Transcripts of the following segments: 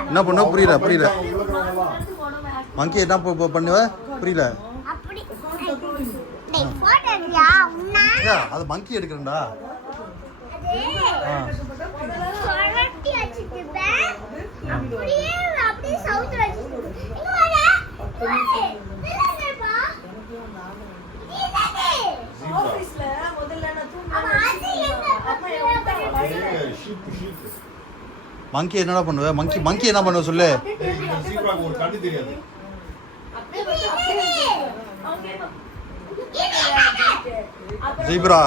என்ன பண்ணுவ புரியல மங்கி என்ன பண்ணுவ புரியல அது மங்கி எடுக்கிறேன்டா மங்கி என்னடா பண்ணுவ மங்கி என்ன பண்ணுவ சொல்லு ஜீப்ரா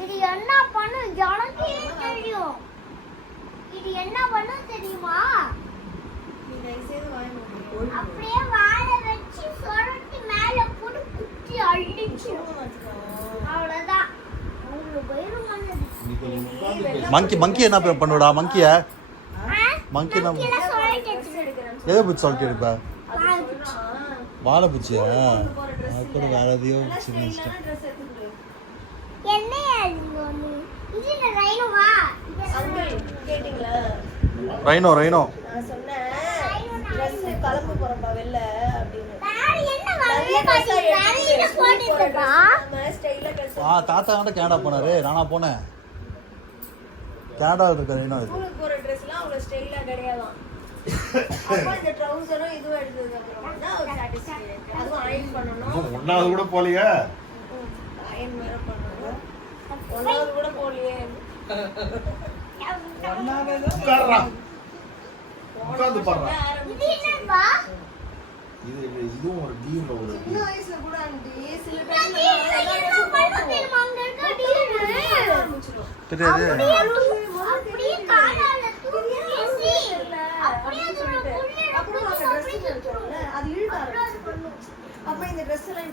இது என்ன பண்ணு எனக்கே தெரியும் இது என்ன பண்ணு தெரியுமா அப்படியே வாழை வச்சு சொரட்டி மேல போட்டு குத்தி அடிச்சு அவ்வளவுதான் மங்கி என்ன பண்ணுடா மங்கி என்ன எதை பூச்சி சொல்லிட்டு எடுப்ப வாழை பூச்சியா அப்புறம் வேற எதையோ ரைனோ தாத்தா வந்து கனடா போனாரு நானா போனேன் கனடா இருக்க ரைனோ ஒன்னாவது கூட போலியா உட்கார்ந்து பாடுறா இதுவும் ஒரு டீம்ல ஒரு அப்ப இந்த ட்ரெஸ் எல்லாம்